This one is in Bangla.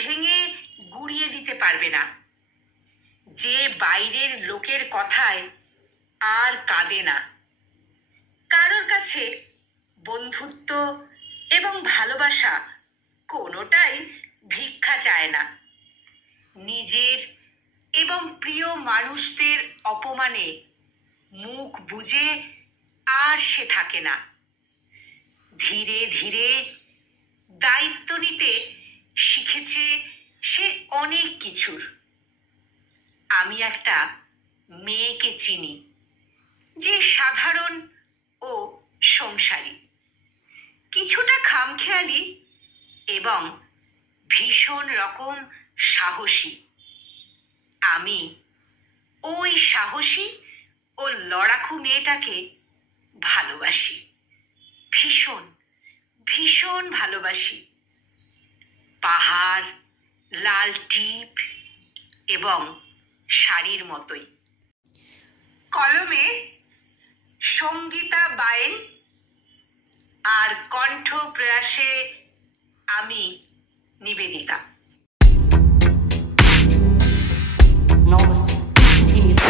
ভেঙে গুড়িয়ে দিতে পারবে না, যে বাইরের লোকের কথায় আর কাঁদে না, কারোর কাছে বন্ধুত্ব এবং ভালোবাসা কোনোটাই ভিক্ষা চায় না, নিজের এবং প্রিয় মানুষদের অপমানে মুখ বুজে আর সে থাকে না। ধীরে ধীরে দায়িত্ব নিতে শিখেছে সে অনেক কিছুর। আমি একটা মেয়েকে চিনি যে সাধারণ ও সংসারী, কিছুটা খামখেয়ালি এবং ভীষণ রকম সাহসী। আমি ওই সাহসী ও লড়াকু মেয়েটাকে ভালোবাসি, ভীষণ ভীষণ ভালোবাসি। পাহাড়, লাল টিপ এবং শাড়ির মতোই। কলমে সঙ্গীতা বায়েন আর কণ্ঠ প্রয়াসে আমি নিবেদিতা। Enormous, instantaneous